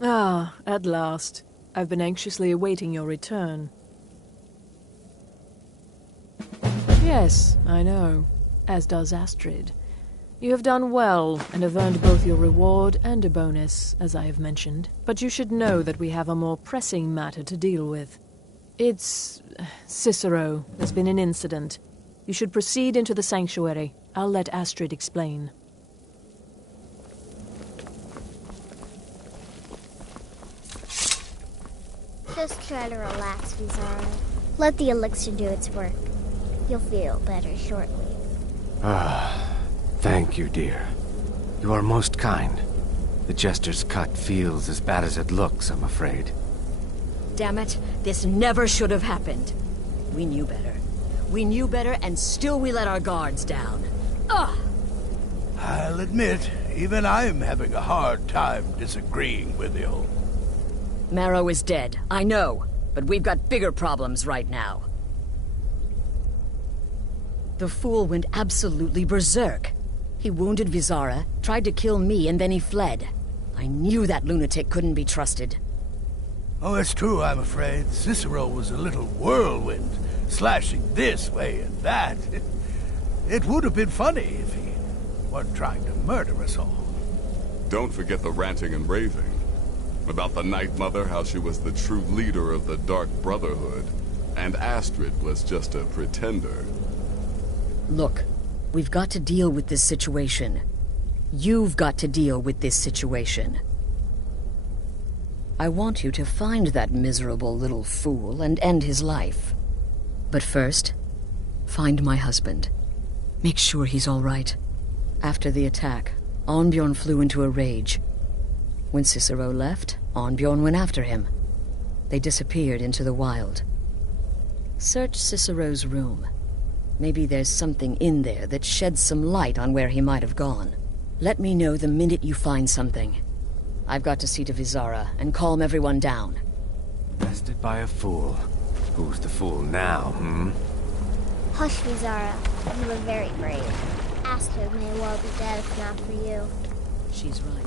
Ah, at last. I've been anxiously awaiting your return. Yes, I know. As does Astrid. You have done well, and have earned both your reward and a bonus, as I have mentioned. But you should know that we have a more pressing matter to deal with. It's... Cicero. There's been an incident. You should proceed into the sanctuary. I'll let Astrid explain. Just try to relax, Vizara. Let the elixir do its work. You'll feel better shortly. Thank you, dear. You are most kind. The Jester's cut feels as bad as it looks, I'm afraid. Damn it, this never should have happened. We knew better. We knew better, and still we let our guards down. Ugh! I'll admit, even I'm having a hard time disagreeing with you. Marrow is dead, I know, but we've got bigger problems right now. The fool went absolutely berserk. He wounded Vizara, tried to kill me, and then he fled. I knew that lunatic couldn't be trusted. Oh, it's true, I'm afraid. Cicero was a little whirlwind, slashing this way and that. It would have been funny if he weren't trying to murder us all. Don't forget the ranting and raving. About the Night Mother, how she was the true leader of the Dark Brotherhood, and Astrid was just a pretender. Look, we've got to deal with this situation. You've got to deal with this situation. I want you to find that miserable little fool and end his life. But first, find my husband. Make sure he's all right. After the attack, Arnbjorn flew into a rage. When Cicero left, Arnbjorn went after him. They disappeared into the wild. Search Cicero's room. Maybe there's something in there that sheds some light on where he might have gone. Let me know the minute you find something. I've got to see to Vizara and calm everyone down. Bested by a fool. Who's the fool now, Hush, Vizara. You were very brave. Astrid may well be dead if not for you. She's right.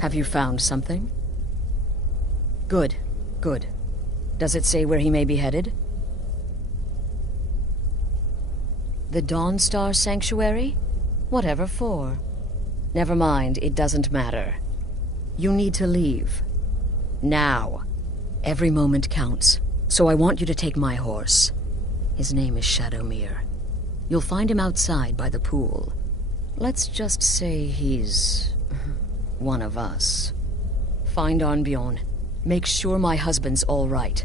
Have you found something? Good, good. Does it say where he may be headed? The Dawnstar Sanctuary? Whatever for. Never mind, it doesn't matter. You need to leave. Now. Every moment counts, so I want you to take my horse. His name is Shadowmere. You'll find him outside by the pool. Let's just say he's... one of us. Find Arnbjorn. Make sure my husband's all right.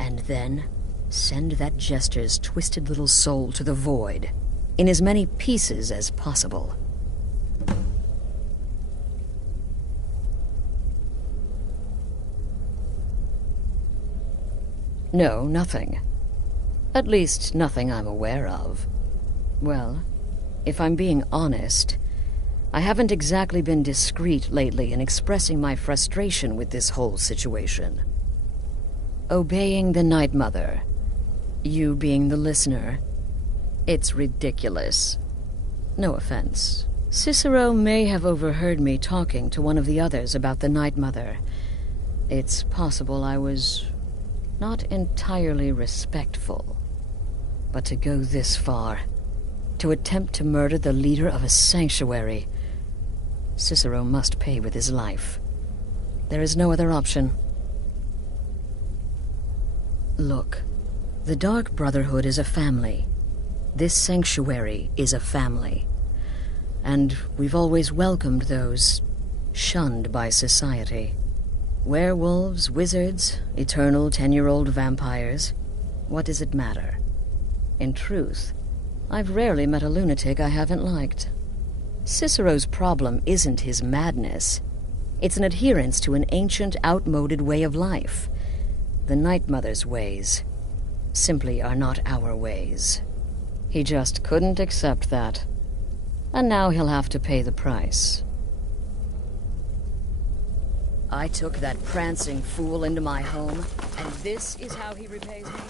And then, send that Jester's twisted little soul to the void, in as many pieces as possible. No, nothing. At least, nothing I'm aware of. Well, if I'm being honest, I haven't exactly been discreet lately in expressing my frustration with this whole situation. Obeying the Night Mother. You being the listener. It's ridiculous. No offense. Cicero may have overheard me talking to one of the others about the Night Mother. It's possible I was not entirely respectful. But to go this far, to attempt to murder the leader of a sanctuary, Cicero must pay with his life. There is no other option. Look, the Dark Brotherhood is a family. This sanctuary is a family. And we've always welcomed those shunned by society. Werewolves, wizards, eternal 10-year-old vampires. What does it matter? In truth, I've rarely met a lunatic I haven't liked. Cicero's problem isn't his madness. It's an adherence to an ancient, outmoded way of life. The Night Mother's ways simply are not our ways. He just couldn't accept that. And now he'll have to pay the price. I took that prancing fool into my home, and this is how he repays me?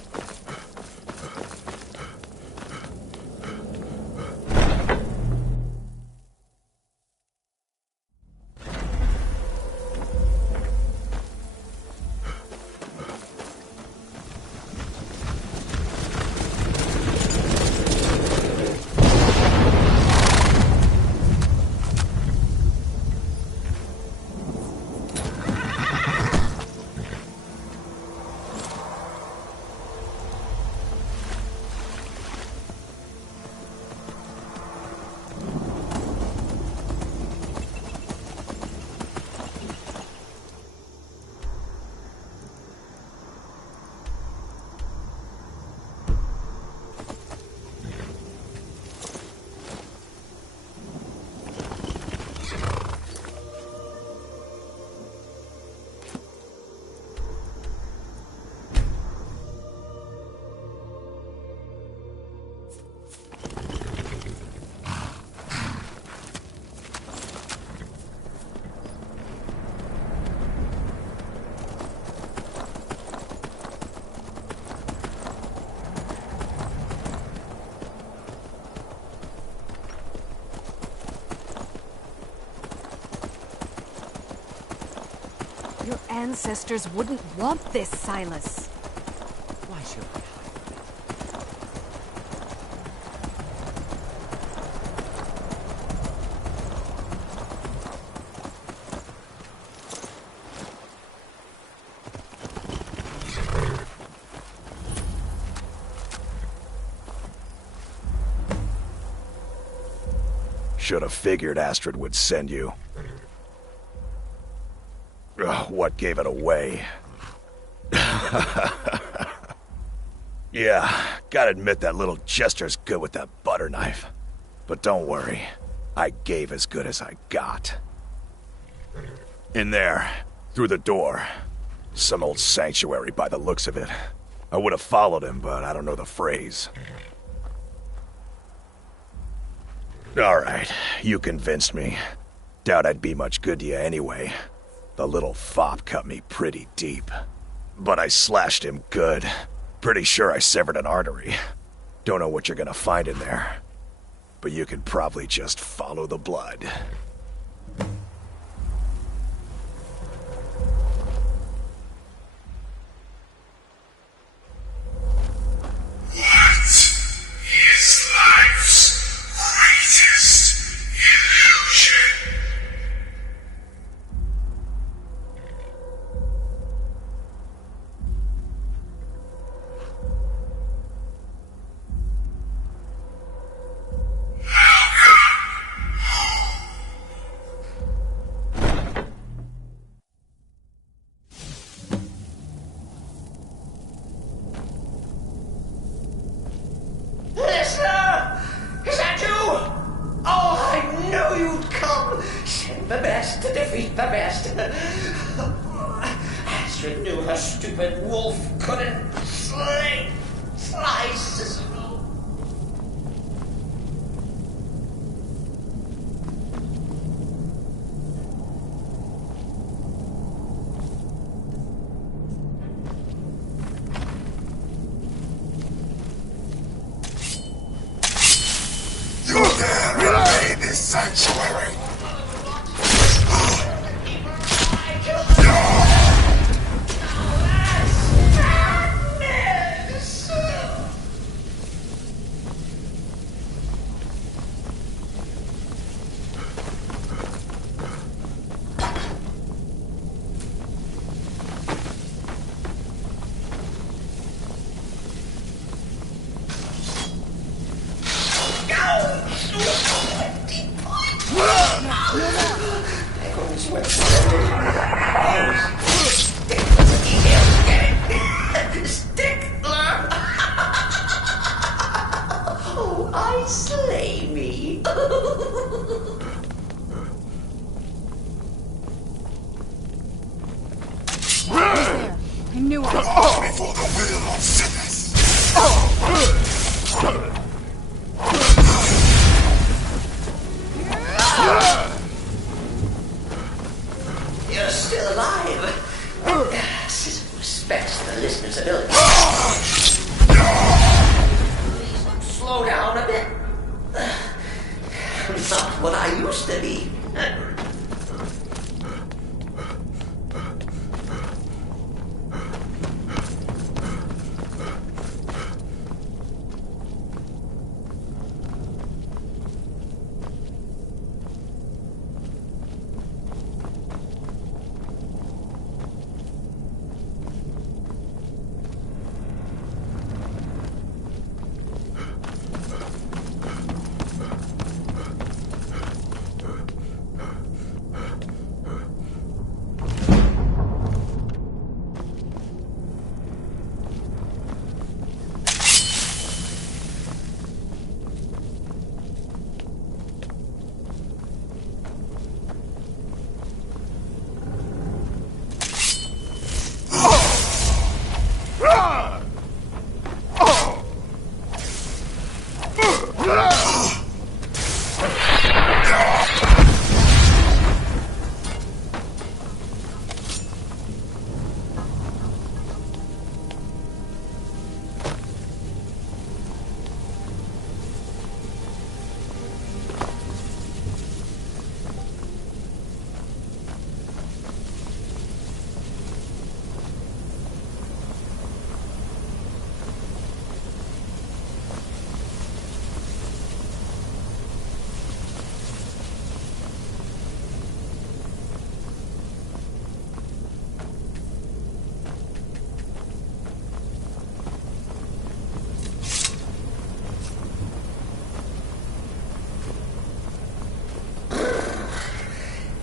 Your ancestors wouldn't want this, Silas. Why should I? Should have figured Astrid would send you. Ugh, what gave it away? Yeah, gotta admit that little Jester's good with that butter knife. But don't worry, I gave as good as I got. In there, through the door. Some old sanctuary by the looks of it. I would have followed him, but I don't know the phrase. Alright, you convinced me. Doubt I'd be much good to you anyway. The little fop cut me pretty deep. But I slashed him good. Pretty sure I severed an artery. Don't know what you're gonna find in there. But you can probably just follow the blood. What is life's greatest illusion? Listener! Is that you? Oh, I knew you'd come! Send the best to defeat the best. Astrid knew her stupid wolf couldn't slice Cicero. before the will of sinners. You're still alive. Citizen respects the listener's ability. Please slow down a bit. I'm not what I used to be.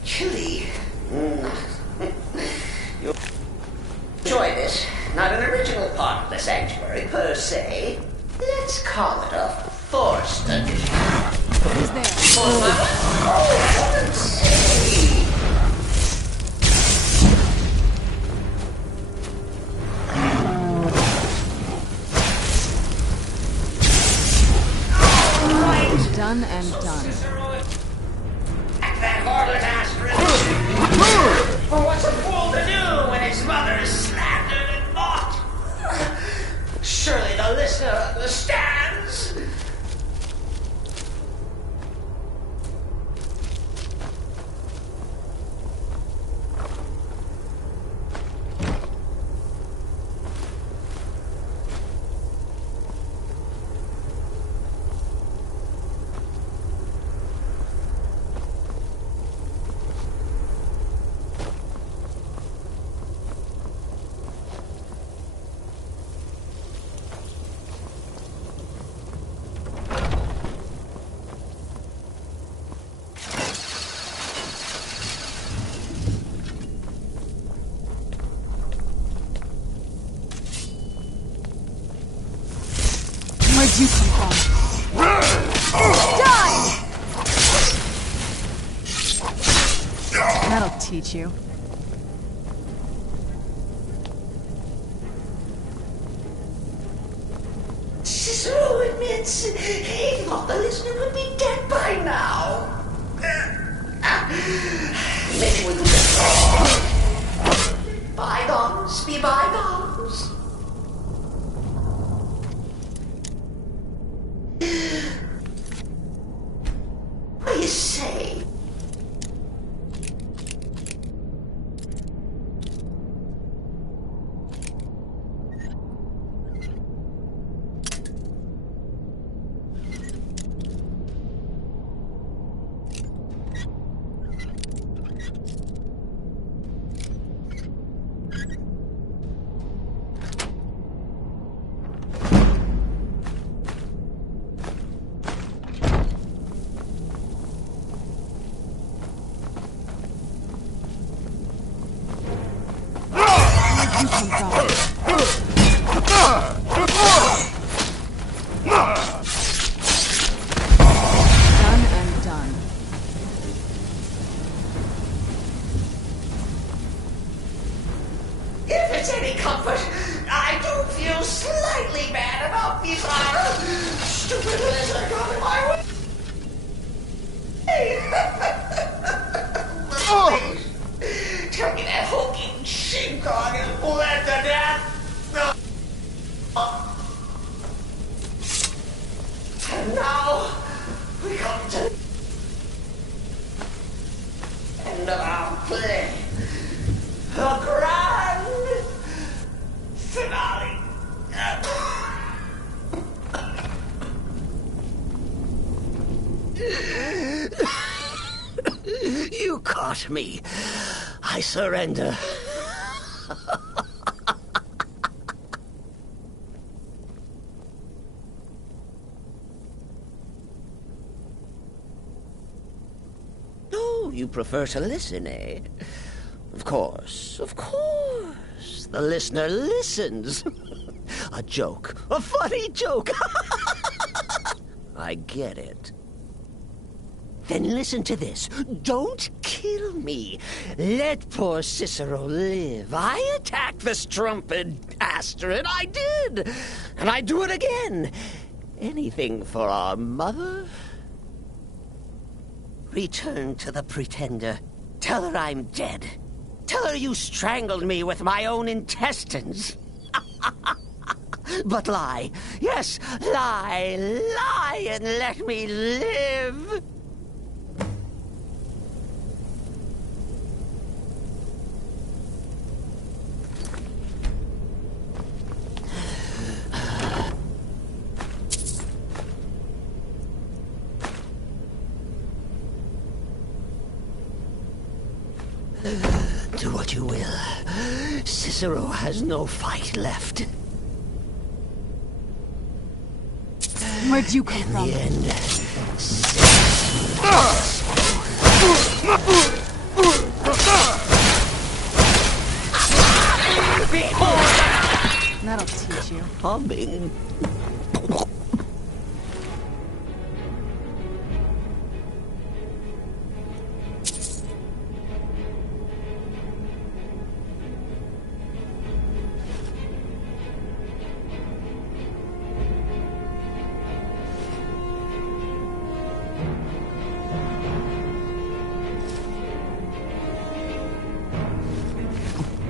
Chilly. You'll enjoy this. Not an original part of the sanctuary, per se. Let's call it a forced addition. Who's there? Oh, heaven's sake. Done and done. That heartless Astrid. What's a fool to do when his mother is slandered and mocked? Surely the listener understands. Where'd you come from? Die! That'll teach you. Cicero admits he thought the listener would be dead by now. Maybe we could just bygones be bygones. What do you say? Done and done. If it's any comfort, I do feel slightly bad about Bizarre. Stupid lizard got in my way. Tell me that hulking sheepdog is bled to death. And now we come to the end of our play. The grand finale. You caught me. I surrender. Oh, you prefer to listen, eh? Of course, of course. The listener listens. A joke. A funny joke. I get it. Then listen to this. Don't kill me. Let poor Cicero live. I attacked the strumpet Astrid. I did. And I do it again. Anything for our mother? Return to the Pretender. Tell her I'm dead. Tell her you strangled me with my own intestines. But lie. Yes, lie. Lie and let me live. Do what you will. Cicero has no fight left. Where'd you come from? In the end, That'll teach you. humming.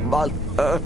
Mother.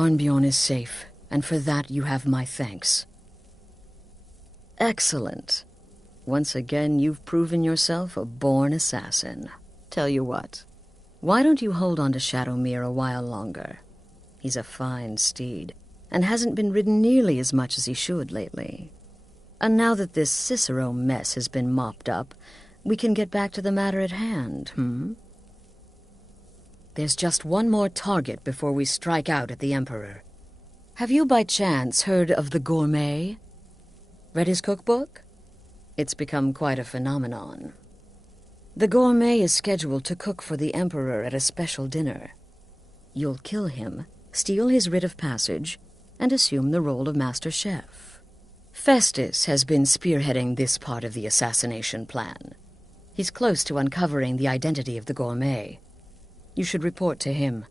Arnbjorn is safe, and for that you have my thanks. Excellent. Once again, you've proven yourself a born assassin. Tell you what, why don't you hold on to Shadowmere a while longer? He's a fine steed, and hasn't been ridden nearly as much as he should lately. And now that this Cicero mess has been mopped up, we can get back to the matter at hand, There's just one more target before we strike out at the Emperor. Have you by chance heard of the Gourmet? Read his cookbook? It's become quite a phenomenon. The Gourmet is scheduled to cook for the Emperor at a special dinner. You'll kill him, steal his writ of passage, and assume the role of Master Chef. Festus has been spearheading this part of the assassination plan. He's close to uncovering the identity of the Gourmet. You should report to him.